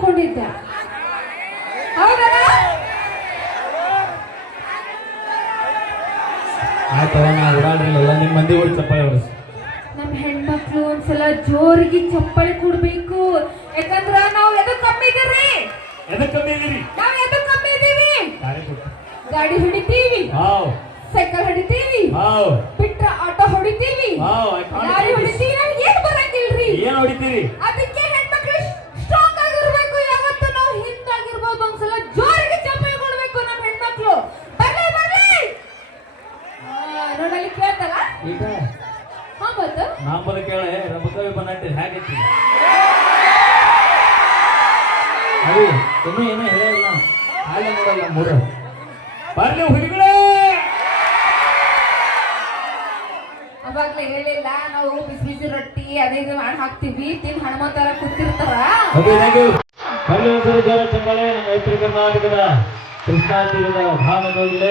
ಅನ್ಕೊಂಡಿದ್ದೆ. ಆಯ್ತವ ನಾ ಓಡಾಡ್ರಿಲ್ಲ ನಿಮ್ಮ ಮಂದಿ ಓಡಿ ಚಪ್ಪಾಳೆ ಹೊಡಿಸ್. ನಮ್ಮ ಹೆಣ್ಮಕ್ಳು ಒಂದ್ಸಲ ಜೋರಿಗೆ ಚಪ್ಪಾಳಿ ಕೊಡ್ಬೇಕು. ಯಾಕಂದ್ರ ನಾವು ಎದು ಕಮ್ಮಿ ಇದೀರಿ? ಎದಕ್ಕೆ ಕಮ್ಮಿ ಇದೀರಿ? ನಾವ್ ಎದು ಕಮ್ಮಿ ಇದೀವಿ? ಗಾಡಿ ಹೊಡಿತೀವಿ. ಸೈಕಲ್ ಹೊಡಿತೀವಿ. ಬಿಟ್ರ ಆಟೋ ಹೊಡಿತೀವಿ. ಲಾರಿ. ಹೊಡಿತೀವಿ. ನಮ್ಗೆ ಏನ್ ಬರಂಗಿಲ್ರಿ? ಏನ್ ಹೊಡಿತೀರಿ? ಅದಕ್ಕೆ ಹೆಣ್ಮಕ್ಳು ಸ್ಟ್ರಾಂಗ್ ಆಗಿರ್ಬೇಕು ಯಾವತ್ತು ನಾವು ಹಿಂದಾಗಿರ್ಬೋದು ಒಂದ್ಸಲ ಜೋರಿಗೆ ಚಪ್ಪಾಳೆ ಕೊಡ್ಬೇಕು ನಮ್ಮ ಹೆಣ್ಮಕ್ಳು ಬರ್ಲಿ ಬರ್ಲಿ ಆ, ನೋಡಲ್ಲಿ ಕೇಳ್ತಲ್ಲ ಈಗ ಹಾ ಮತ್ತು ನಾಂಬದ ಕೇಳೆ ರಬಕವಿ ಬನ್ನಟ್ಟಿ ಹೇಗೈತಿ ಅದು ಇನ್ನೂ ಏನೂ ಇಲ್ಲ. ಹಾಗೆ ನೋಡಲ್ಲ ಮೂರು. ಬರ್ಲಿ ಹುಡುಗರೇ! ಅವಾಗ್ಲೇ ಹೇಳಿಲ್ಲ ನಾವು ಬಿಸಿ ಬಿಸಿ ರೊಟ್ಟಿ ಅದೇ ಇದು ಮಾಡಿ ಹಾಕ್ತೀವಿ. ತಿನ್ ಹನುಮಂತರ ಕೂತಿರ್ತಾರ. ಚಪ್ಪಾಳೆ ನಮ್ಮ ಉತ್ತರ ಕರ್ನಾಟಕದ ಕೃಷ್ಣಾ ತೀರದ ಭಾವನೋಗಿಲೆ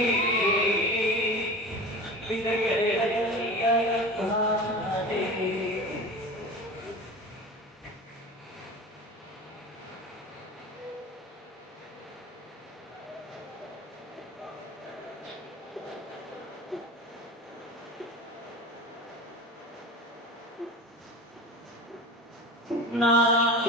Nah,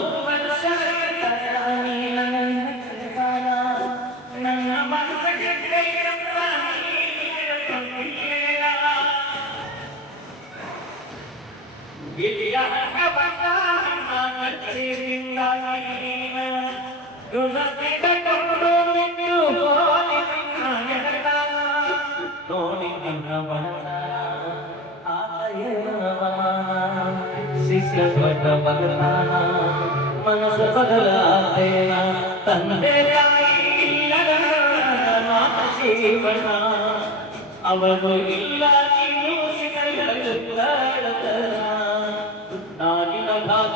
ಮನಸ್ಸು ಬದಲಾದೇನ ತಂದೆ ತಾಯಿ ಇಲ್ಲದ ಮಾತ ಜೀವನ ಅವನು ಇಲ್ಲ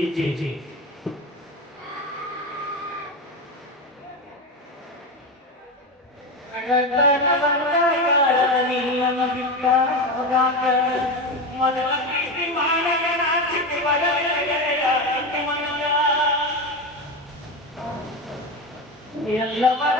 DJJ. Yang lebar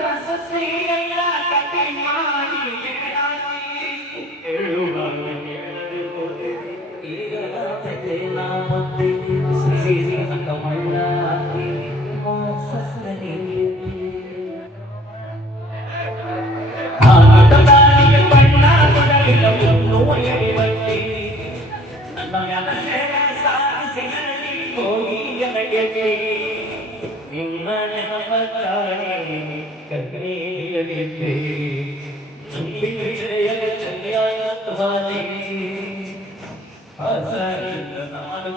கட்டி மாறி ನಡೆಯಲಿದೆ ನುಲ್ಲಿ ವಿಷಯ ಚಲ್ಯಾಣವಾದಿ ಅಸರಣ ನಾನು